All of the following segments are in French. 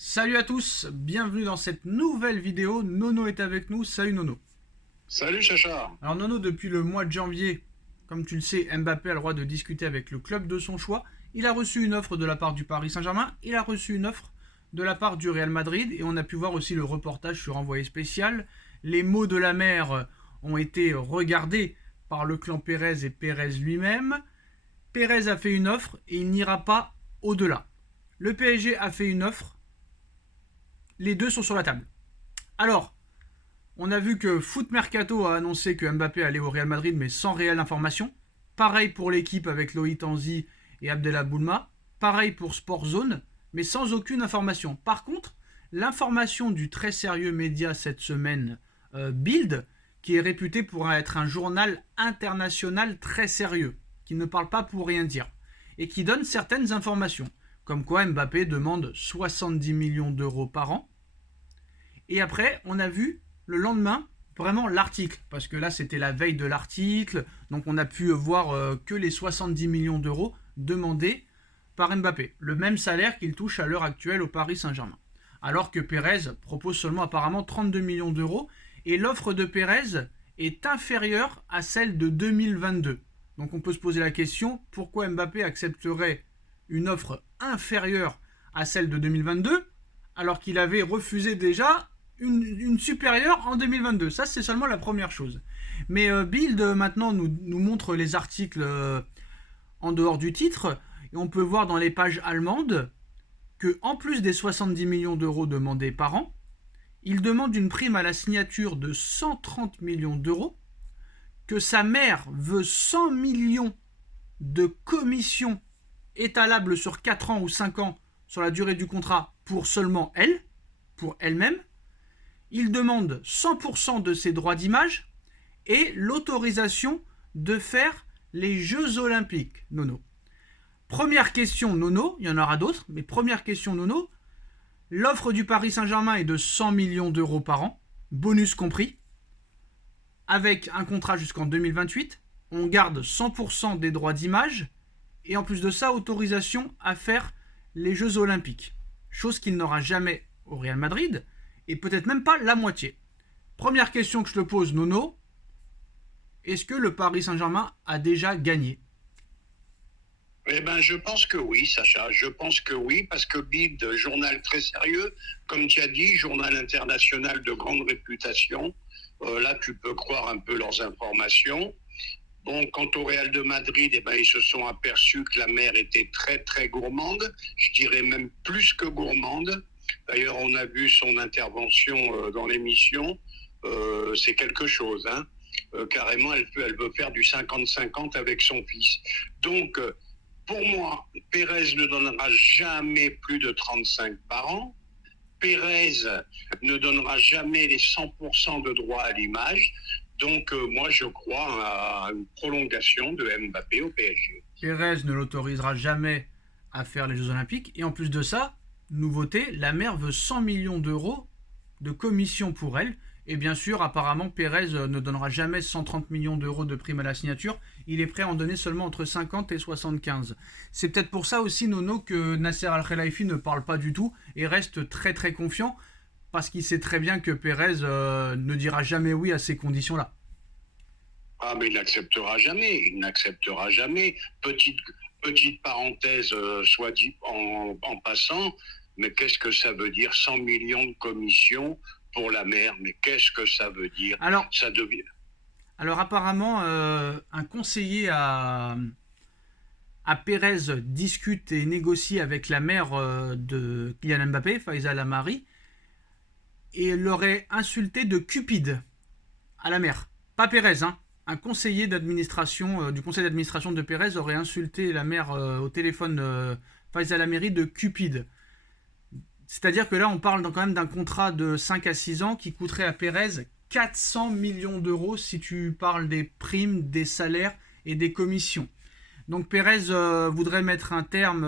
Salut à tous, bienvenue dans cette nouvelle vidéo. Nono est avec nous. Salut Nono. Salut Chacha. Alors Nono, depuis le mois de janvier, comme tu le sais, Mbappé a le droit de discuter avec le club de son choix. Il a reçu une offre de la part du Paris Saint-Germain, il a reçu une offre de la part du Real Madrid et on a pu voir aussi le reportage sur Envoyé spécial. Les mots de la mer ont été regardés par le clan Pérez et Pérez lui-même. Pérez a fait une offre et il n'ira pas au-delà. Le PSG a fait une offre. Les deux sont sur la table. Alors, on a vu que Foot Mercato a annoncé que Mbappé allait au Real Madrid, mais sans réelle information. Pareil pour l'équipe avec Loïc Tanzi et Abdellah Boulma. Pareil pour Sport Zone, mais sans aucune information. Par contre, l'information du très sérieux média cette semaine, Bild, qui est réputé pour être un journal international très sérieux, qui ne parle pas pour rien dire, et qui donne certaines informations, comme quoi Mbappé demande 70 millions d'euros par an. Et après, on a vu le lendemain vraiment l'article, parce que là c'était la veille de l'article, donc on a pu voir que les 70 millions d'euros demandés par Mbappé, le même salaire qu'il touche à l'heure actuelle au Paris Saint-Germain. Alors que Pérez propose seulement apparemment 32 millions d'euros, et l'offre de Pérez est inférieure à celle de 2022. Donc on peut se poser la question, pourquoi Mbappé accepterait une offre inférieure à celle de 2022, alors qu'il avait refusé déjà une supérieure en 2022. Ça, c'est seulement la première chose. Mais Bild, maintenant, nous montre les articles en dehors du titre, et on peut voir dans les pages allemandes que, en plus des 70 millions d'euros demandés par an, il demande une prime à la signature de 130 millions d'euros, que sa mère veut 100 millions de commissions étalables sur 4 ans ou 5 ans sur la durée du contrat pour seulement elle, pour elle-même. Il demande 100% de ses droits d'image et l'autorisation de faire les Jeux Olympiques, Nono. Première question, Nono, il y en aura d'autres, mais première question, Nono, l'offre du Paris Saint-Germain est de 100 millions d'euros par an, bonus compris, avec un contrat jusqu'en 2028, on garde 100% des droits d'image, et en plus de ça, autorisation à faire les Jeux Olympiques. Chose qu'il n'aura jamais au Real Madrid, et peut-être même pas la moitié. Première question que je te pose, Nono, est-ce que le Paris Saint-Germain a déjà gagné? Eh ben, je pense que oui, Sacha. Je pense que oui, parce que Bild, journal très sérieux, comme tu as dit, journal international de grande réputation. Là, tu peux croire un peu leurs informations. Bon, quant au Real de Madrid, eh ben, ils se sont aperçus que la mer était très, très gourmande. Je dirais même plus que gourmande. D'ailleurs, on a vu son intervention dans l'émission. C'est quelque chose, hein. Carrément, elle veut faire du 50-50 avec son fils. Donc, pour moi, Pérez ne donnera jamais plus de 35 par an. Pérez ne donnera jamais les 100% de droit à l'image. Donc, moi, je crois à une prolongation de Mbappé au PSG. Pérez ne l'autorisera jamais à faire les Jeux Olympiques. Et en plus de ça, nouveauté, la mère veut 100 millions d'euros de commission pour elle. Et bien sûr, apparemment, Pérez ne donnera jamais 130 millions d'euros de prime à la signature. Il est prêt à en donner seulement entre 50 et 75. C'est peut-être pour ça aussi, Nono, que Nasser Al-Khelaifi ne parle pas du tout et reste très très confiant, parce qu'il sait très bien que Pérez ne dira jamais oui à ces conditions-là. Ah, mais il n'acceptera jamais. Il n'acceptera jamais. Petite parenthèse, soit dit en passant, mais qu'est-ce que ça veut dire 100 millions de commissions pour la mer? Mais qu'est-ce que ça veut dire? Alors, Ça devient. alors apparemment, un conseiller à Pérez discute et négocie avec la mère de Kylian Mbappé, Faiza Lamari, et l'aurait insulté de cupide à la mère. Pas Pérez, hein. Un conseiller d'administration du conseil d'administration de Pérez aurait insulté la mère au téléphone, Faiza Lamari, de cupide. C'est-à-dire que là, on parle quand même d'un contrat de 5 à 6 ans qui coûterait à Pérez 400 millions d'euros si tu parles des primes, des salaires et des commissions. Donc Pérez voudrait mettre un terme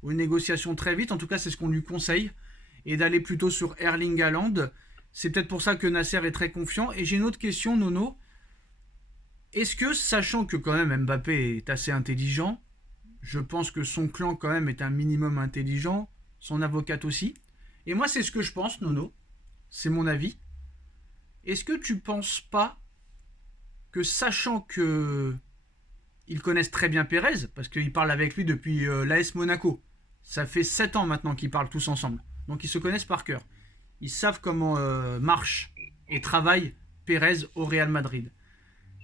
aux négociations très vite, en tout cas c'est ce qu'on lui conseille, et d'aller plutôt sur Erling Haaland. C'est peut-être pour ça que Nasser est très confiant. Et j'ai une autre question, Nono. Est-ce que, sachant que quand même Mbappé est assez intelligent, je pense que son clan quand même est un minimum intelligent, son avocate aussi, Et moi, c'est ce que je pense, Nono. C'est mon avis. Est-ce que tu penses pas que, sachant que ils connaissent très bien Pérez, parce qu'ils parlent avec lui depuis l'AS Monaco, ça fait 7 ans maintenant qu'ils parlent tous ensemble, donc ils se connaissent par cœur. Ils savent comment marche et travaille Pérez au Real Madrid.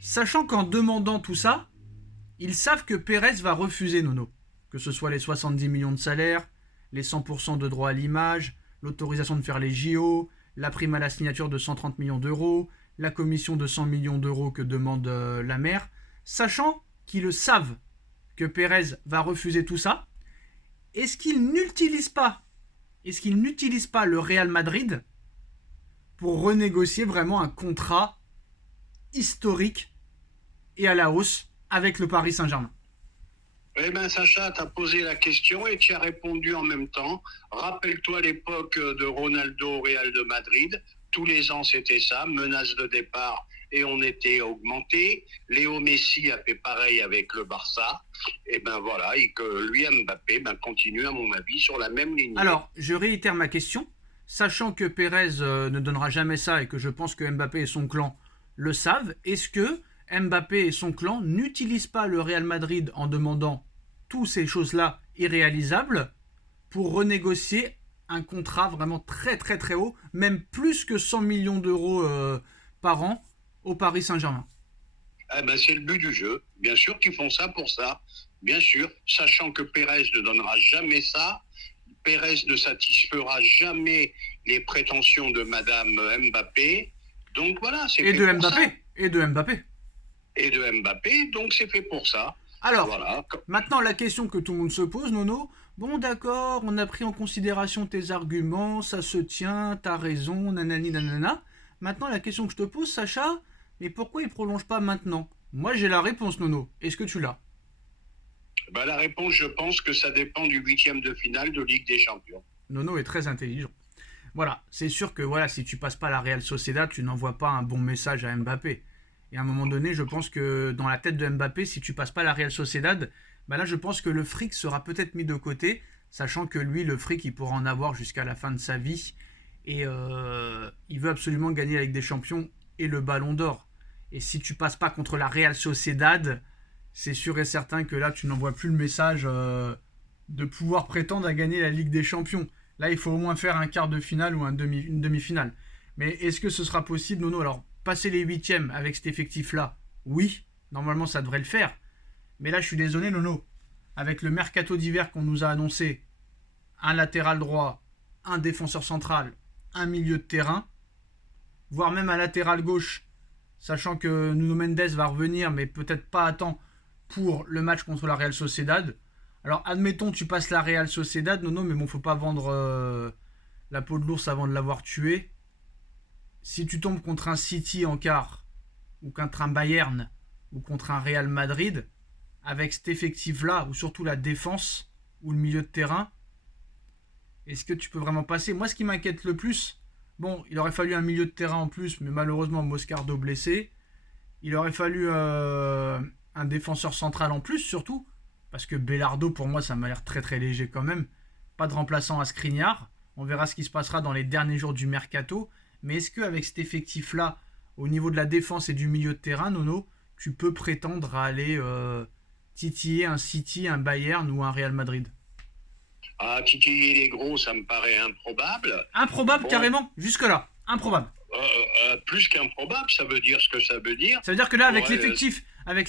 Sachant qu'en demandant tout ça, ils savent que Pérez va refuser, Nono. Que ce soit les 70 millions de salaire, les 100% de droit à l'image, l'autorisation de faire les JO, la prime à la signature de 130 millions d'euros, la commission de 100 millions d'euros que demande la mère. Sachant qu'ils le savent que Pérez va refuser tout ça, est-ce qu'ils n'utilisent pas le Real Madrid pour renégocier vraiment un contrat historique et à la hausse avec le Paris Saint-Germain? Eh bien, Sacha, tu as posé la question et tu as répondu en même temps. Rappelle-toi l'époque de Ronaldo au Real de Madrid. Tous les ans, c'était ça, menace de départ et on était augmenté. Léo Messi a fait pareil avec le Barça. Et ben voilà, et que lui, Mbappé, continue, à mon avis, sur la même ligne. Alors, je réitère ma question. Sachant que Pérez ne donnera jamais ça et que je pense que Mbappé et son clan le savent, est-ce que Mbappé et son clan n'utilisent pas le Real Madrid en demandant toutes ces choses-là irréalisables pour renégocier un contrat vraiment très très très haut, même plus que 100 millions d'euros par an au Paris Saint-Germain? Eh ben, c'est le but du jeu. Bien sûr qu'ils font ça pour ça. Bien sûr, sachant que Pérez ne donnera jamais ça. Pérez ne satisfera jamais les prétentions de Madame Mbappé. Donc voilà, c'est et fait de pour Mbappé ça. et de Mbappé. Et de Mbappé, donc c'est fait pour ça. Alors, voilà. maintenant la question que tout le monde se pose, Nono, bon d'accord, on a pris en considération tes arguments, ça se tient, t'as raison, nanani nanana. Maintenant la question que je te pose, Sacha, mais pourquoi il prolonge pas maintenant? Moi j'ai la réponse, Nono. Est-ce que tu l'as? Ben, la réponse, je pense que ça dépend du huitième de finale de Ligue des Champions. Nono est très intelligent. Voilà, c'est sûr que voilà, si tu passes pas la Real Sociedad, tu n'envoies pas un bon message à Mbappé. Et à un moment donné, je pense que dans la tête de Mbappé, si tu passes pas la Real Sociedad, bah là je pense que le fric sera peut-être mis de côté, sachant que lui, le fric, il pourra en avoir jusqu'à la fin de sa vie. Et il veut absolument gagner la Ligue des Champions et le Ballon d'Or. Et si tu passes pas contre la Real Sociedad, c'est sûr et certain que là, tu n'envoies plus le message de pouvoir prétendre à gagner la Ligue des Champions. Là, il faut au moins faire un quart de finale ou une demi-finale. Mais est-ce que ce sera possible, Nono? Alors, passer les huitièmes avec cet effectif-là, oui, normalement ça devrait le faire. Mais là, je suis désolé, Nono. Avec le mercato d'hiver qu'on nous a annoncé, un latéral droit, un défenseur central, un milieu de terrain, voire même un latéral gauche, sachant que Nuno Mendes va revenir, mais peut-être pas à temps pour le match contre la Real Sociedad. Alors, admettons, tu passes la Real Sociedad, Nono, mais bon, faut pas vendre la peau de l'ours avant de l'avoir tué. Si tu tombes contre un City en quart, ou contre un Bayern, ou contre un Real Madrid, avec cet effectif-là, ou surtout la défense, ou le milieu de terrain, est-ce que tu peux vraiment passer? Moi, ce qui m'inquiète le plus, bon, il aurait fallu un milieu de terrain en plus, mais malheureusement, Moscardo blessé. Il aurait fallu un défenseur central en plus, surtout, parce que Belardo, pour moi, ça m'a l'air très très léger quand même. Pas de remplaçant à Skriniar. On verra ce qui se passera dans les derniers jours du mercato. Mais est-ce qu'avec cet effectif-là, au niveau de la défense et du milieu de terrain, Nono, tu peux prétendre à aller titiller un City, un Bayern ou un Real Madrid? Ah, titiller les gros, ça me paraît improbable. Improbable, Bon, carrément, jusque-là. Improbable. plus qu'improbable, ça veut dire ce que ça veut dire. Ça veut dire que là, avec Ouais,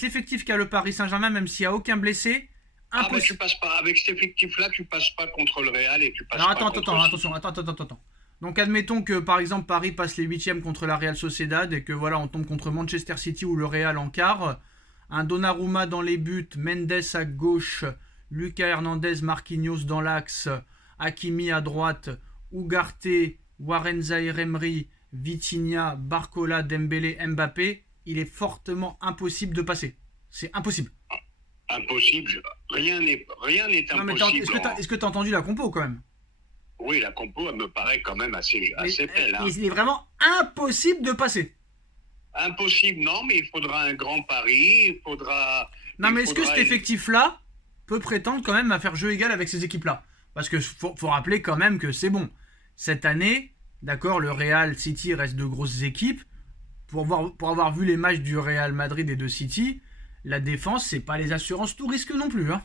l'effectif qu'a le Paris Saint-Germain, même s'il n'y a aucun blessé, mais tu impossible. passes pas, avec cet effectif-là, tu passes pas contre le Real et tu passes Alors pas contre City. attention. Donc admettons que par exemple Paris passe les huitièmes contre la Real Sociedad et que voilà on tombe contre Manchester City ou le Real en quart. Un Donnarumma dans les buts, Mendes à gauche, Lucas Hernandez, Marquinhos dans l'axe, Hakimi à droite, Ugarte, Warren Zaïre-Emery, Vitinha, Barcola, Dembélé, Mbappé. Il est fortement impossible de passer. C'est impossible. Impossible, rien n'est Non mais impossible. est-ce que t'as entendu la compo quand même? Oui, la compo, elle me paraît quand même assez belle. Hein. Il est vraiment impossible de passer. Impossible, non, mais il faudra un grand pari, Non, il mais est-ce que faudra cet effectif-là peut prétendre quand même à faire jeu égal avec ces équipes-là? Parce que faut rappeler quand même que c'est bon. Cette année, d'accord, le Real, City restent de grosses équipes. Pour avoir vu les matchs du Real Madrid et de City, la défense, c'est pas les assurances tout risque non plus. Hein.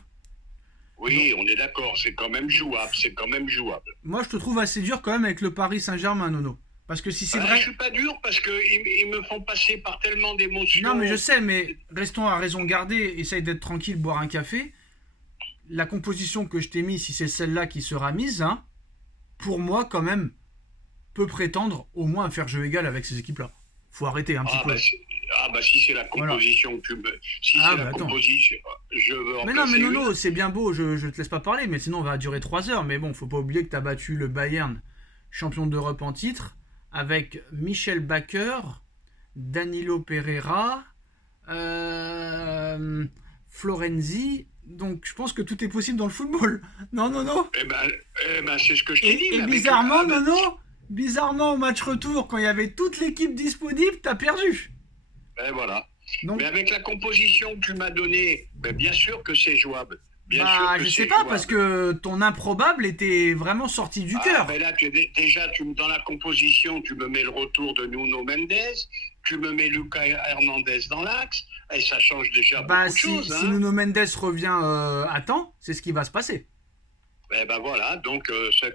Donc, Oui, on est d'accord, c'est quand même jouable, c'est quand même jouable. moi, je te trouve assez dur quand même avec le Paris Saint-Germain, Nono. Parce que si c'est Je vrai... suis pas dur parce qu'ils me font passer par tellement Non, mais je d'émotions. sais, mais restons à raison gardée. Essaye d'être tranquille, boire un café. La composition que je t'ai mise, si c'est celle-là qui sera mise, hein, pour moi, quand même, peut prétendre au moins à faire jeu égal avec ces équipes-là. Faut arrêter un petit Ah bah, peu. si c'est la Voilà. composition que tu me... Si Ah, c'est la bah attends. composition, je veux en Mais non, mais placer une. Nono, c'est bien beau, je te laisse pas parler, mais sinon on va durer 3 heures. Mais bon, faut pas oublier que tu as battu le Bayern, champion d'Europe en titre, avec Michel Baker, Danilo Pereira, euh, Florenzi. Donc je pense que tout est possible dans le football. Non, non, non. Eh ben, c'est ce que je t'ai dit. Et Mais avec... bizarrement, Nono, bizarrement au match retour, quand il y avait toute l'équipe disponible, t'as perdu. voilà. Donc, Mais avec la composition que tu m'as donnée, ben, bien sûr que c'est jouable. Bien sûr bah, que je sais c'est pas, parce jouable. que ton improbable était vraiment sorti du Ah, cœur. ben là, déjà, dans la composition, tu me mets le retour de Nuno Mendes, tu me mets Lucas Hernandez dans l'axe, et ça change déjà Bah, beaucoup de choses. si Hein. Nuno Mendes revient à temps, c'est ce qui va se passer. Ben voilà, donc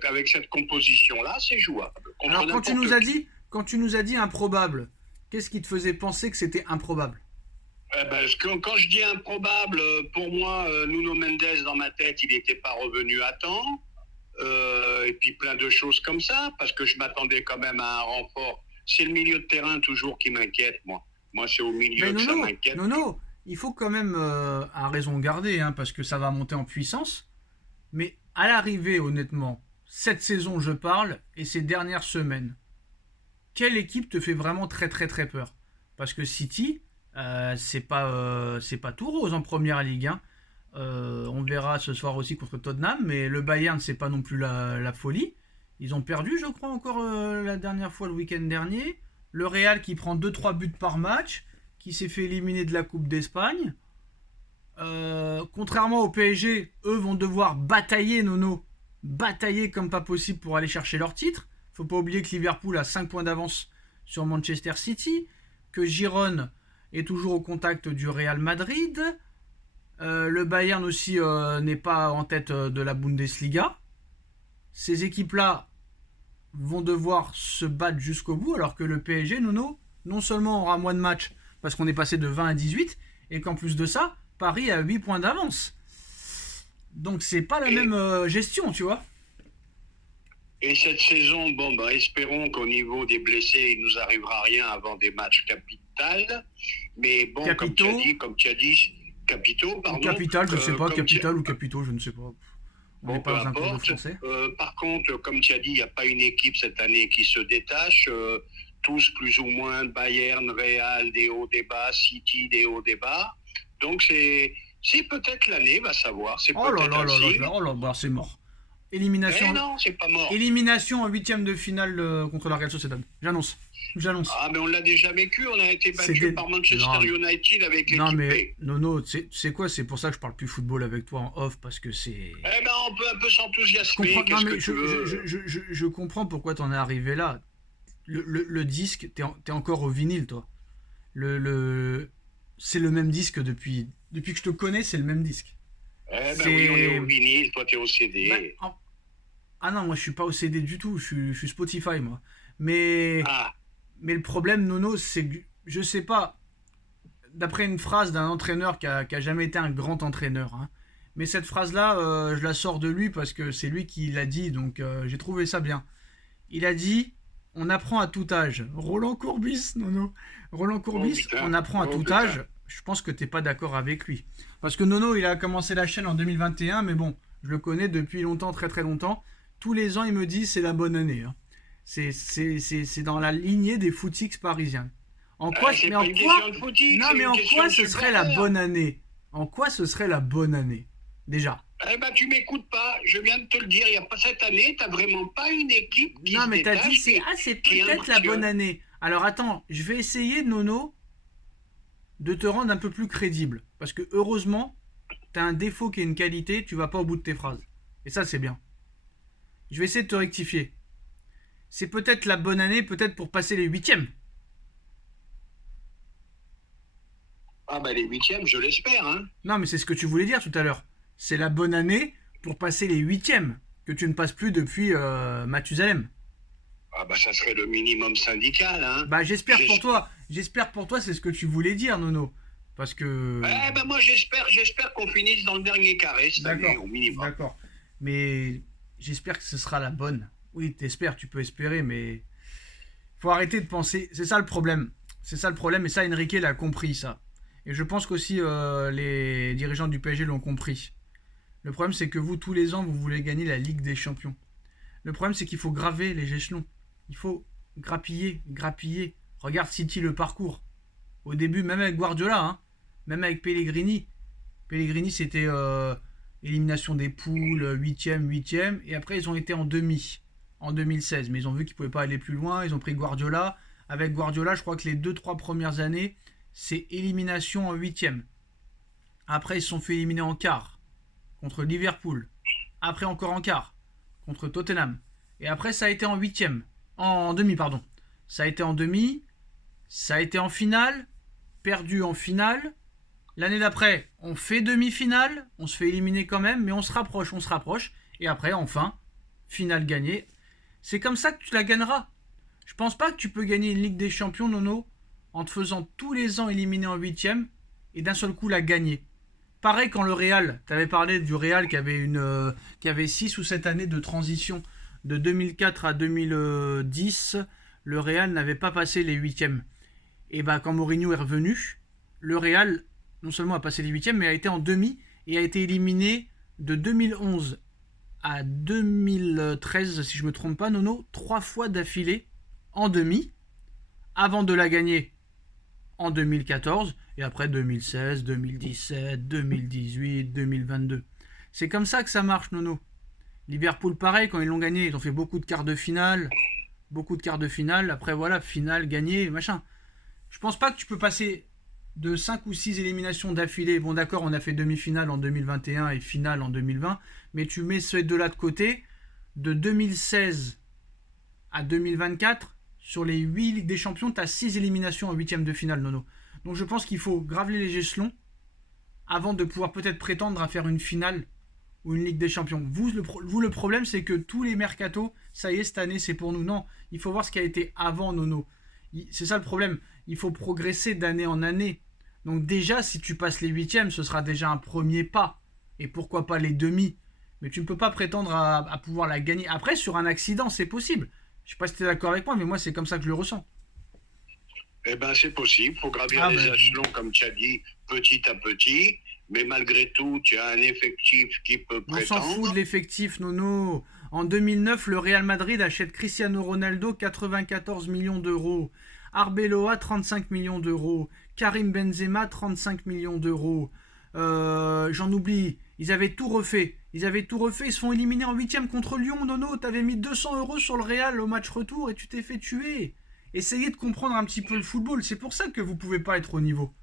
avec cette composition-là, c'est jouable. Contre Alors, n'importe qui. quand tu nous as dit improbable, qu'est-ce qui te faisait penser que c'était improbable? Quand je dis improbable, pour moi, Nuno Mendes, dans ma tête, il n'était pas revenu à temps. Et puis plein de choses comme ça, parce que je m'attendais quand même à un renfort. C'est le milieu de terrain toujours qui m'inquiète, moi. Moi, c'est au Mais milieu que ça Nono, m'inquiète. Nono, il faut quand même, à raison garder, hein, parce que ça va monter en puissance. Mais à l'arrivée, honnêtement, cette saison, je parle, et ces dernières semaines, quelle équipe te fait vraiment très très très peur? Parce que City, c'est pas tout rose en première ligue. Hein. On verra ce soir aussi contre Tottenham, mais le Bayern, c'est pas non plus la folie. Ils ont perdu, je crois, encore la dernière fois le week-end dernier. Le Real qui prend 2-3 buts par match, qui s'est fait éliminer de la Coupe d'Espagne. Contrairement au PSG, eux vont devoir batailler, Nono. Batailler comme pas possible pour aller chercher leur titre. Faut pas oublier que Liverpool a 5 points d'avance sur Manchester City, que Giron est toujours au contact du Real Madrid. Le Bayern aussi n'est pas en tête de la Bundesliga. Ces équipes-là vont devoir se battre jusqu'au bout, alors que le PSG, Nono, non seulement aura moins de matchs, parce qu'on est passé de 20 à 18, et qu'en plus de ça, Paris a 8 points d'avance. Donc c'est pas la Et, même gestion, tu vois. et cette saison, bon, ben, espérons qu'au niveau des blessés, il nous arrivera rien avant des matchs capitaux. Mais bon, Capitaux comme tu as dit, capitaux, ou pardon, capital, je sais pas, comme tu, capital ou capitaux, je ne sais pas. On n'est bon, pas peu dans un cours de importe. français. Par contre, comme tu as dit, il n'y a pas une équipe cette année qui se détache. Tous plus ou moins Bayern, Real, des hauts, des bas, City, des hauts, des bas. Donc c'est peut-être l'année, va savoir. C'est Oh là peut-être là un là là signe. là, oh là, bah c'est mort. Mais Élimination, non, c'est pas mort. élimination en huitième de finale contre la Real Sociedad. J'annonce. J'annonce. Ah, mais on l'a déjà vécu. On a été C'est battu des... par Manchester Non, United avec non l'équipe mais B. Nono, c'est quoi? C'est pour ça que je parle plus football avec toi en off parce que c'est. Eh ben, on peut un peu Je comprends. s'enthousiasmer. Non Qu'est-ce que mais tu veux? je comprends pourquoi t'en es arrivé là. Le disque, t'es encore au vinyle toi. Le c'est le même disque depuis que je te connais, c'est le même disque. Eh ben oui, on est C'est au vinyle. Toi, t'es au bah, CD. ah non, moi je suis pas au CD du tout, je suis Spotify moi. Mais Ah, mais le problème Nono, c'est que je sais pas, d'après une phrase d'un entraîneur qui a jamais été un grand entraîneur. Hein. Mais cette phrase-là, je la sors de lui parce que c'est lui qui l'a dit, donc j'ai trouvé ça bien. Il a dit, on apprend à tout âge. Roland Courbis, non, non. Roland oh Courbis, putain. on apprend à Oh tout putain. âge. Je pense que t'es pas d'accord avec lui. Parce que Nono, il a commencé la chaîne en 2021, mais bon, je le connais depuis longtemps, très très longtemps. Tous les ans, il me dit c'est la bonne année. Hein. C'est dans la lignée des footix parisiens. En quoi, C'est mais pas en une quoi, question de footing, non, c'est mais une en question quoi de ce serait la supporter. bonne année? En quoi ce serait la bonne année? Déjà. Eh ben, tu m'écoutes pas. Je viens de te le dire. Il y a pas cette année, t'as vraiment pas une équipe qui Non, se mais t'as dit détache, c'est qui peut-être la bonne impressionne. année. Alors attends, je vais essayer, Nono, de te rendre un peu plus crédible. Parce que heureusement, t'as un défaut qui est une qualité, tu vas pas au bout de tes phrases. Et ça, c'est bien. Je vais essayer de te rectifier. c'est peut-être la bonne année, peut-être pour passer les huitièmes. Ah ben les huitièmes, je l'espère. Hein. Non, mais c'est ce que tu voulais dire tout à l'heure. C'est la bonne année pour passer les huitièmes que tu ne passes plus depuis Mathusalem. Ah ben ça serait le minimum syndical. Hein. Bah j'espère pour toi. J'espère pour toi, c'est ce que tu voulais dire, Nono. Parce que... Eh ben moi j'espère qu'on finisse dans le dernier carré cette année, au minimum. D'accord. Mais j'espère que ce sera la bonne. Oui, t'espères, tu peux espérer, mais... Faut arrêter de penser... C'est ça le problème. C'est ça le problème, et ça, Enrique l'a compris, ça. Et je pense qu'aussi les dirigeants du PSG l'ont compris. Le problème, c'est que vous, tous les ans, vous voulez gagner la Ligue des Champions. Le problème, c'est qu'il faut graver les échelons. Il faut grappiller, grappiller. Regarde City, le parcours. Au début, même avec Guardiola, hein, même avec Pellegrini. Pellegrini, c'était élimination des poules, 8e, 8e. Et après, ils ont été en demi, en 2016. Mais ils ont vu qu'ils ne pouvaient pas aller plus loin. Ils ont pris Guardiola. Avec Guardiola, je crois que les 2-3 premières années, c'est élimination en 8e. Après, ils se sont fait éliminer en quart contre Liverpool. Après, encore en quart contre Tottenham. Et après, ça a été en 8e. En demi, pardon. Ça a été en demi. Ça a été en finale. Perdu en finale. L'année d'après, on fait demi-finale. On se fait éliminer quand même, mais on se rapproche, on se rapproche. Et après, enfin, finale gagnée. C'est comme ça que tu la gagneras. Je pense pas que tu peux gagner une Ligue des Champions, Nono, en te faisant tous les ans éliminer en 8e et d'un seul coup la gagner. Pareil quand le Real, tu avais parlé du Real qui avait 6 ou 7 années de transition de 2004 à 2010, le Real n'avait pas passé les 8e. Et bah quand Mourinho est revenu, le Real non seulement a passé les 8e mais a été en demi et a été éliminé de 2011 à 2013 si je me trompe pas Nono, 3 fois d'affilée en demi avant de la gagner en 2014 et après 2016, 2017, 2018, 2022. C'est comme ça que ça marche, Nono. Liverpool, pareil, quand ils l'ont gagné, ils ont fait beaucoup de quarts de finale. Beaucoup de quarts de finale. Après, voilà, finale, gagné, machin. Je pense pas que tu peux passer de 5 ou 6 éliminations d'affilée. Bon, d'accord, on a fait demi-finale en 2021 et finale en 2020. Mais tu mets ces deux-là de côté. De 2016 à 2024, sur les 8 Ligues des Champions, tu as 6 éliminations en 8e de finale, Nono. Donc je pense qu'il faut graver les échelons avant de pouvoir peut-être prétendre à faire une finale ou une Ligue des Champions. Vous, le problème, c'est que tous les mercatos, ça y est, cette année, c'est pour nous. Non, il faut voir ce qui a été avant, Nono. C'est ça le problème. Il faut progresser d'année en année. Donc déjà, si tu passes les 8e, ce sera déjà un premier pas. Et pourquoi pas les demi. Mais tu ne peux pas prétendre à pouvoir la gagner. Après, sur un accident, c'est possible. Je ne sais pas si tu es d'accord avec moi, mais moi, c'est comme ça que je le ressens. Eh bien, c'est possible. Il faut gravir les échelons, comme tu as dit, petit à petit. Mais malgré tout, tu as un effectif qui peut prétendre. On s'en fout de l'effectif, Nono. En 2009, le Real Madrid achète Cristiano Ronaldo 94 millions d'euros. Arbeloa 35 millions d'euros. Karim Benzema 35 millions d'euros. J'en oublie. Ils avaient tout refait. Ils se font éliminer en 8e contre Lyon, Nono. T'avais mis 200 € sur le Real au match retour et tu t'es fait tuer. Essayez de comprendre un petit peu le football. C'est pour ça que vous pouvez pas être au niveau.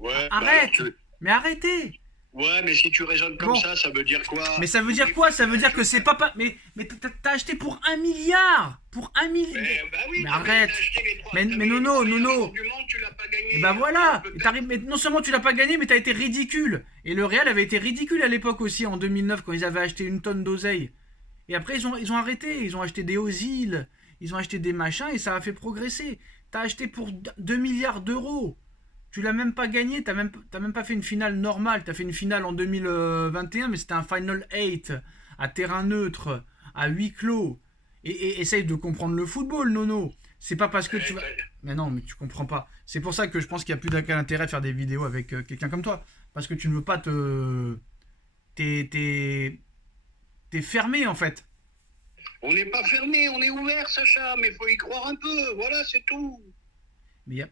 Ouais, arrête. Mais arrêtez. Ouais, mais si tu raisonnes comme ça veut dire quoi? Mais ça veut dire quoi? Ça veut dire que c'est pas... Mais t'as acheté pour 1 milliard. Pour 1 milliard. Mais arrête. Mais Nono. Et bah voilà. Mais non seulement tu l'as pas gagné, mais t'as été ridicule. Et le Real avait été ridicule à l'époque aussi, en 2009, quand ils avaient acheté une tonne d'oseille. Et après, ils ont arrêté. Ils ont acheté des Ozil. Ils ont acheté des machins et ça a fait progresser. T'as acheté pour 2 milliards d'euros. Tu l'as même pas gagné, t'as même pas fait une finale normale. T'as fait une finale en 2021, mais c'était un Final 8 à terrain neutre, à huis clos. Et essaye de comprendre le football, Nono. C'est pas parce que tu vas... Mais non, mais tu comprends pas. C'est pour ça que je pense qu'il n'y a plus d'aucun intérêt de faire des vidéos avec quelqu'un comme toi. Parce que tu ne veux pas te... T'es fermé, en fait. On n'est pas fermé, on est ouvert, Sacha, mais il faut y croire un peu. Voilà, c'est tout. Mais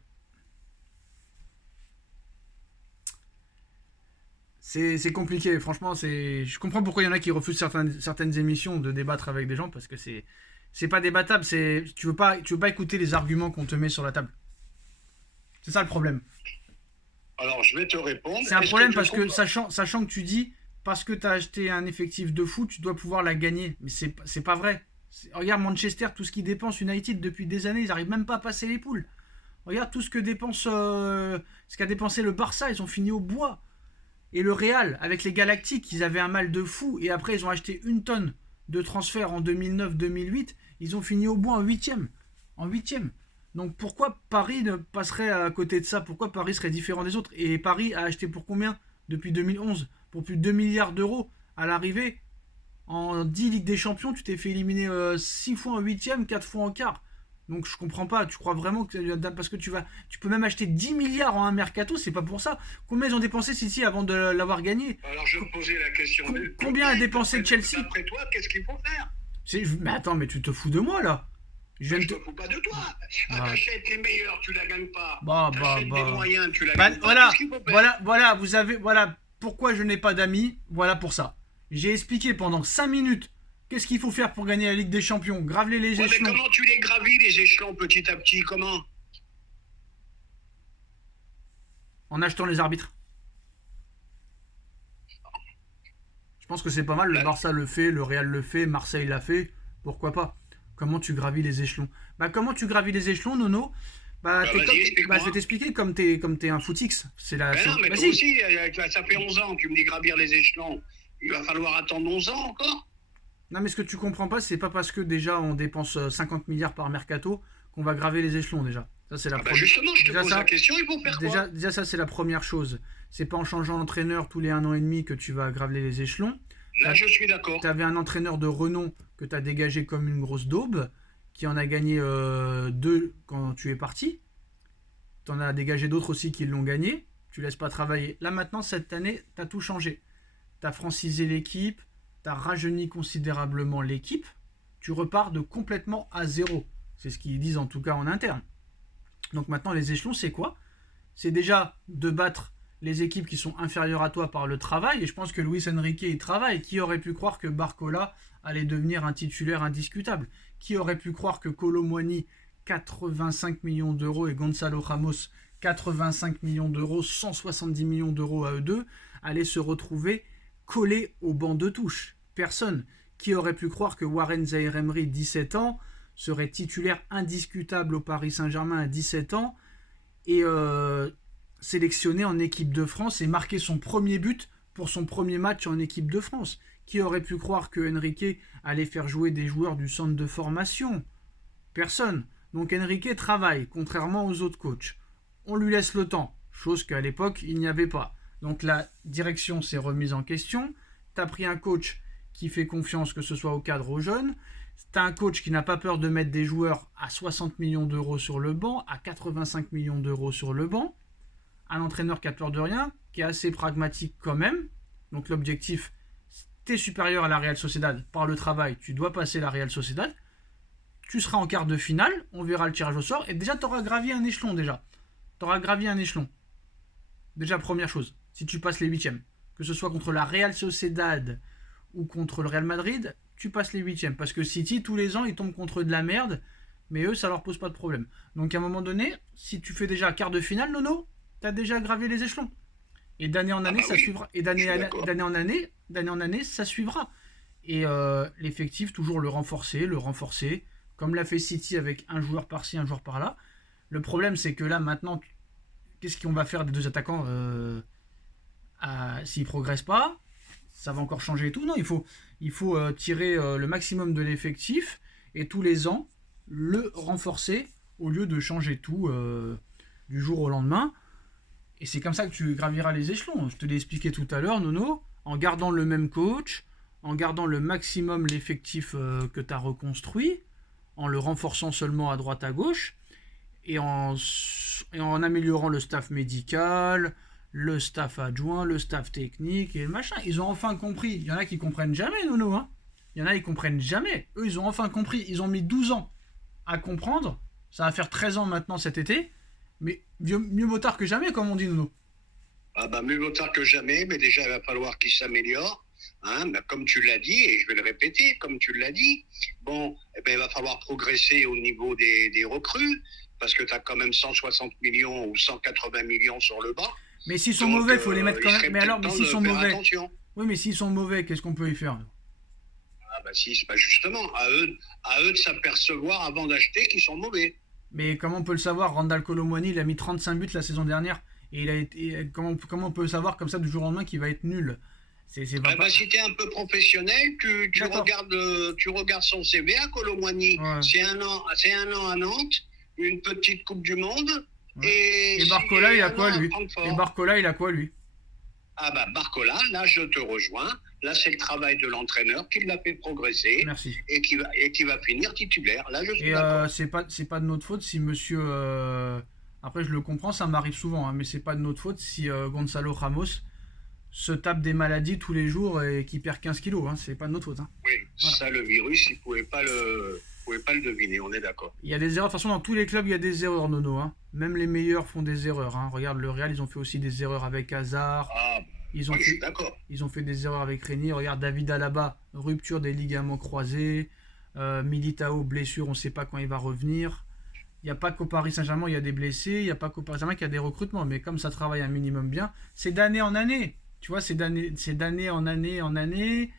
c'est compliqué, franchement. Je comprends pourquoi il y en a qui refusent certaines émissions de débattre avec des gens parce que c'est pas débattable. Tu veux pas écouter les arguments qu'on te met sur la table. C'est ça le problème. Alors je vais te répondre. C'est un problème parce que sachant que tu dis parce que tu as acheté un effectif de foot, tu dois pouvoir la gagner. Mais c'est pas vrai. Regarde Manchester, tout ce qu'ils dépensent, United depuis des années, ils n'arrivent même pas à passer les poules. Regarde tout ce que dépense, ce qu'a dépensé le Barça, ils ont fini au bois. Et le Real, avec les Galactiques, ils avaient un mal de fou. Et après, ils ont acheté une tonne de transferts en 2009-2008. Ils ont fini au bois en huitième. En huitième. Donc pourquoi Paris ne passerait à côté de ça? Pourquoi Paris serait différent des autres? Et Paris a acheté pour combien depuis 2011? Pour plus de 2 milliards d'euros à l'arrivée. En 10 Ligues des Champions, tu t'es fait éliminer 6 fois en huitième, 4 fois en quart. Donc je comprends pas, tu crois vraiment que parce que tu peux même acheter 10 milliards en un mercato, c'est pas pour ça. Combien ils ont dépensé City avant de l'avoir gagné? Alors je me posais la question. Combien a dépensé Chelsea? Après toi, qu'est-ce qu'il faut faire? Mais attends, mais tu te fous de moi là. Je ne te fous pas de toi. T'achètes les meilleurs, tu la gagnes pas. T'achètes des moyens, tu la gagnes pas. Voilà pourquoi je n'ai pas d'amis, voilà pour ça. J'ai expliqué pendant 5 minutes qu'est-ce qu'il faut faire pour gagner la Ligue des Champions. Graveler les échelons. Mais comment tu les gravis, les échelons, petit à petit? Comment? En achetant les arbitres. Je pense que c'est pas mal. Le Barça le fait, le Real le fait, Marseille l'a fait. Pourquoi pas? Comment tu gravis les échelons? Comment tu gravis les échelons, Nono? Je vais t'expliquer comme t'es un footix. Non, mais toi aussi, ça fait 11 ans. Tu me dis gravir les échelons. Il va falloir attendre 11 ans encore. Non, mais ce que tu comprends pas, c'est pas parce que déjà on dépense 50 milliards par mercato qu'on va graver les échelons déjà. Ça, c'est la première. Justement, je te pose la question, ils vont faire quoi? Déjà, ça, c'est la première chose. C'est pas en changeant d'entraîneur tous les 1 an et demi que tu vas graver les échelons. Là, je suis d'accord. Tu avais un entraîneur de renom que tu as dégagé comme une grosse daube, qui en a gagné 2 quand tu es parti. Tu en as dégagé d'autres aussi qui l'ont gagné. Tu laisses pas travailler. Là, maintenant, cette année, tu as tout changé. Tu as francisé l'équipe, tu as rajeuni considérablement l'équipe. Tu repars de complètement à zéro. C'est ce qu'ils disent en tout cas en interne. Donc maintenant, les échelons, c'est quoi? C'est déjà de battre les équipes qui sont inférieures à toi par le travail. Et je pense que Luis Enrique, il travaille. Qui aurait pu croire que Barcola allait devenir un titulaire indiscutable? Qui aurait pu croire que Kolo Muani, 85 millions d'euros, et Gonzalo Ramos, 85 millions d'euros, 170 millions d'euros à eux deux, allaient se retrouver collés au banc de touche? Personne. Qui aurait pu croire que Warren Zaïre-Emery, 17 ans, serait titulaire indiscutable au Paris Saint-Germain à 17 ans et sélectionné en équipe de France et marqué son premier but pour son premier match en équipe de France? Qui aurait pu croire que Enrique allait faire jouer des joueurs du centre de formation? Personne. Donc Enrique travaille, contrairement aux autres coachs. On lui laisse le temps, chose qu'à l'époque, il n'y avait pas. Donc la direction s'est remise en question. Tu as pris un coach qui fait confiance, que ce soit au cadre ou aux jeunes. Tu as un coach qui n'a pas peur de mettre des joueurs à 60 millions d'euros sur le banc, à 85 millions d'euros sur le banc. Un entraîneur qui a peur de rien, qui est assez pragmatique quand même. Donc l'objectif, tu es supérieur à la Real Sociedad par le travail, tu dois passer la Real Sociedad. Tu seras en quart de finale, on verra le tirage au sort. Et déjà, tu auras gravi un échelon déjà. Tu auras gravi un échelon. Déjà, première chose, si tu passes les huitièmes, que ce soit contre la Real Sociedad ou contre le Real Madrid, tu passes les huitièmes. Parce que City, tous les ans, ils tombent contre de la merde, mais eux, ça leur pose pas de problème. Donc à un moment donné, si tu fais déjà quart de finale, Nono, tu as déjà gravé les échelons. Et d'année en année, ça suivra. Et d'année en année, ça suivra. Et l'effectif, toujours le renforcer, comme l'a fait City avec un joueur par-ci, un joueur par-là. Le problème, c'est que là, maintenant, qu'est-ce qu'on va faire des deux attaquants s'ils ne progressent pas? Ça va encore changer et tout. Non, il faut tirer le maximum de l'effectif et tous les ans le renforcer au lieu de changer tout du jour au lendemain. Et c'est comme ça que tu graviras les échelons. Je te l'ai expliqué tout à l'heure, Nono, en gardant le même coach, en gardant le maximum l'effectif que tu as reconstruit, en le renforçant seulement à droite à gauche, et en améliorant le staff médical, le staff adjoint, le staff technique et le machin. Ils ont enfin compris. Il y en a qui comprennent jamais, Nono. Hein. Il y en a qui comprennent jamais. Eux, ils ont enfin compris. Ils ont mis 12 ans à comprendre. Ça va faire 13 ans maintenant cet été. Mais mieux vaut tard que jamais, comme on dit, Nono. Mieux vaut tard que jamais, mais déjà, il va falloir qu'ils s'améliorent. Hein, comme tu l'as dit, et je vais le répéter, comme tu l'as dit, il va falloir progresser au niveau des recrues, parce que tu as quand même 160 millions ou 180 millions sur le banc. Mais s'ils sont mauvais, il faut les mettre quand même. Mais alors, mais s'ils sont mauvais. Oui, mais s'ils sont mauvais, qu'est-ce qu'on peut y faire? Ah bah si, c'est pas justement à eux de s'apercevoir avant d'acheter qu'ils sont mauvais. Mais comment on peut le savoir? Randal Kolo Muani, il a mis 35 buts la saison dernière. Et comment on peut savoir comme ça du jour au lendemain qu'il va être nul? C'est Ah pas... bah, si tu es un peu professionnel, D'accord. tu regardes son CV à Colomboigny. Ouais, C'est un an à Nantes, une petite Coupe du Monde ouais. et Il a un an quoi, à lui? Et Francfort. Barcola, il a quoi, lui? Ah bah Barcola, là je te rejoins. Là c'est le travail de l'entraîneur qui l'a fait progresser Merci. et qui va finir titulaire. Là je suis Et d'accord. c'est pas de notre faute si monsieur. Après, je le comprends, ça m'arrive souvent, hein, mais c'est pas de notre faute si Gonzalo Ramos se tape des maladies tous les jours et qu'il perd 15 kilos. Hein, c'est pas de notre faute. Hein. Oui, Voilà. ça le virus, il pouvait pas le deviner, on est d'accord. Il y a des erreurs. De toute façon, dans tous les clubs, il y a des erreurs, Nono. Hein. Même les meilleurs font des erreurs. Hein. Regarde le Real, ils ont fait aussi des erreurs avec Hazard. Ah bah, Ils ont oui, je suis fait, d'accord. ils ont fait des erreurs avec Reni. Regarde David Alaba, rupture des ligaments croisés. Militao, blessure, on ne sait pas quand il va revenir. Il n'y a pas qu'au Paris Saint-Germain, il y a des blessés. Il n'y a pas qu'au Paris Saint-Germain qu'il y a des recrutements. Mais comme ça travaille un minimum bien, c'est d'année en année. Tu vois, c'est d'année en année en année.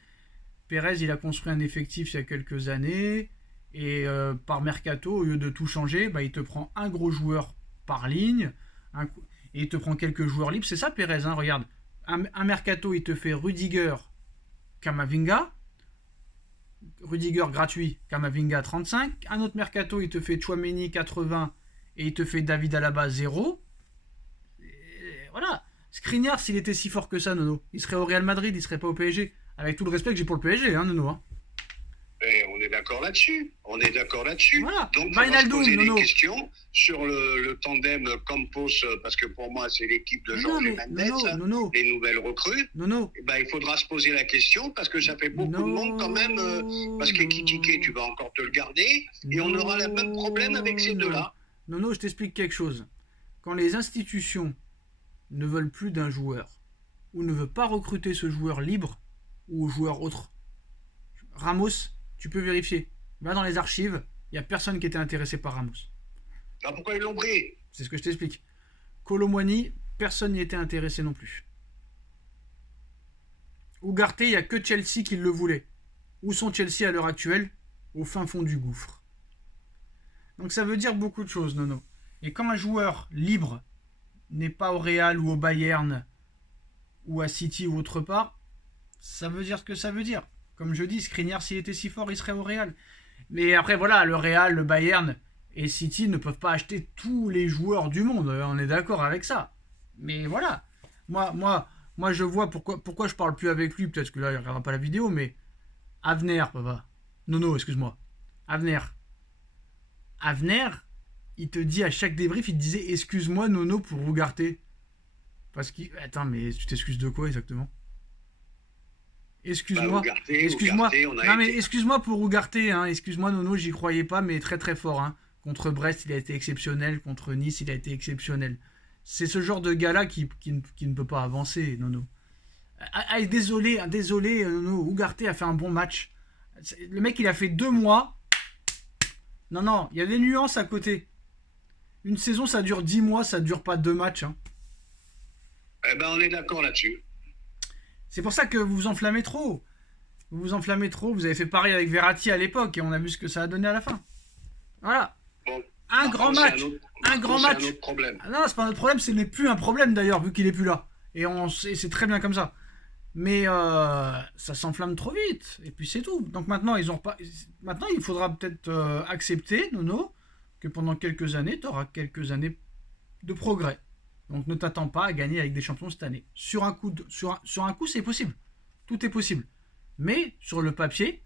Pérez, il a construit un effectif il y a quelques années. Et par mercato, au lieu de tout changer, bah, il te prend un gros joueur par ligne. Et il te prend quelques joueurs libres. C'est ça, Pérez. Hein, regarde. Un mercato, il te fait Rudiger, Kamavinga. Rudiger gratuit, Kamavinga 35. Un autre mercato, il te fait Chouameni 80 et il te fait David Alaba 0. Et voilà. Skriniar, s'il était si fort que ça, Nono, il serait au Real Madrid, il serait pas au PSG. Avec tout le respect que j'ai pour le PSG, hein, Nono. Hein. Et on est d'accord là-dessus. On est d'accord là-dessus. Voilà. Donc, il faudra se Wijnaldum, poser des Nono. questions sur le tandem Campos, parce que pour moi, c'est l'équipe de Mais non, Jorge mais Mendes, Nono, les nouvelles recrues. Nono, Eh ben, il faudra se poser la question parce que ça fait beaucoup de monde quand même. Parce qu'Ekitike, tu vas encore te le garder. Et on aura le même problème avec ces non. deux-là. Nono, je t'explique quelque chose. Quand les institutions ne veulent plus d'un joueur ou ne veulent pas recruter ce joueur libre ou joueur autre, Ramos, tu peux vérifier. Va dans les archives, il n'y a personne qui était intéressé par Ramos. Alors pourquoi ils l'ont pris? C'est ce que je t'explique. Kolo Muani, personne n'y était intéressé non plus. Ugarte, il n'y a que Chelsea qui le voulait. Où sont Chelsea à l'heure actuelle? Au fin fond du gouffre. Donc ça veut dire beaucoup de choses, Nono. Et quand un joueur libre n'est pas au Real ou au Bayern ou à City ou autre part, ça veut dire ce que ça veut dire. Comme je dis, Skriniar, s'il était si fort, il serait au Real. Mais après, voilà, le Real, le Bayern et City ne peuvent pas acheter tous les joueurs du monde. On est d'accord avec ça. Mais voilà. Moi, je vois pourquoi je parle plus avec lui. Peut-être que là, il ne regardera pas la vidéo, mais Avner, papa. Non, excuse-moi. Avner. Avner, il te dit à chaque débrief, il te disait excuse-moi, Nono, pour Ugarte. Parce qu'il. Attends, mais tu t'excuses de quoi exactement? Bah, Excuse-moi. Excuse-moi. On a Non, mais été. excuse-moi pour Ugarte. Hein. Excuse-moi, Nono, j'y croyais pas, mais très très fort. Hein. Contre Brest, il a été exceptionnel. Contre Nice, il a été exceptionnel. C'est ce genre de gars-là qui ne peut pas avancer, Nono. Désolé, désolé, Nono. Ugarte a fait un bon match. Le mec, il a fait 2 mois. Non, il y a des nuances à côté. Une saison, ça dure 10 mois, ça dure pas 2 matchs. Hein. Eh ben, on est d'accord là-dessus. C'est pour ça que vous vous enflammez trop. Vous vous enflammez trop. Vous avez fait pareil avec Verratti à l'époque et on a vu ce que ça a donné à la fin. Voilà. Bon, Un grand match. Un grand c'est un match. autre problème. Ah non, c'est pas notre problème. Ce n'est plus un problème d'ailleurs, vu qu'il est plus là. Et c'est très bien comme ça. Mais ça s'enflamme trop vite. Et puis c'est tout. Donc maintenant, maintenant il faudra peut-être accepter, Nono, que pendant quelques années, tu auras quelques années de progrès. Donc ne t'attends pas à gagner avec des champions cette année. Sur un coup, c'est possible. Tout est possible. Mais sur le papier,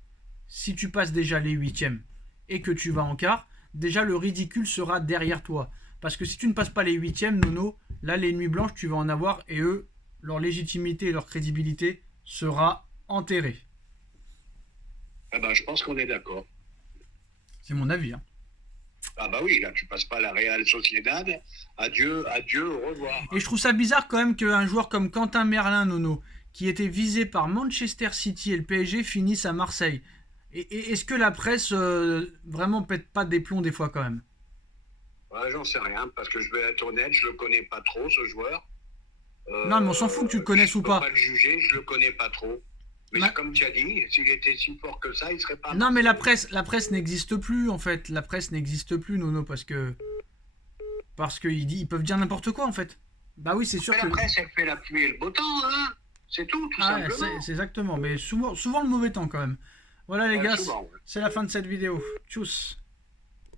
si tu passes déjà les huitièmes et que tu vas en quart, déjà le ridicule sera derrière toi. Parce que si tu ne passes pas les huitièmes, Nono, là les nuits blanches, tu vas en avoir et eux, leur légitimité et leur crédibilité sera enterrée. Eh ben, je pense qu'on est d'accord. C'est mon avis. Hein. Ah bah oui, là tu passes pas la Real Sociedad. Adieu, au revoir. Et je trouve ça bizarre quand même qu'un joueur comme Quentin Merlin, Nono, qui était visé par Manchester City et le PSG, finisse à Marseille. Et est-ce que la presse vraiment pète pas des plombs des fois quand même? Ouais, j'en sais rien, parce que je vais être honnête, je le connais pas trop ce joueur. Non, mais on s'en fout que tu le connaisses Je ou peux pas. pas le juger, je le connais pas trop. Mais Ma- c'est comme tu as dit, s'il était si fort que ça, il serait pas. Non, mais la presse n'existe plus, en fait. La presse n'existe plus, Nono, parce qu'ils ils peuvent dire n'importe quoi, en fait. Bah oui, c'est sûr Mais que... la presse, elle fait la pluie et le beau temps, hein. C'est tout, tout Ah, ouais, simplement. c'est exactement, mais souvent le mauvais temps, quand même. Voilà, les gars, Souvent, ouais. c'est la fin de cette vidéo. Tchuss.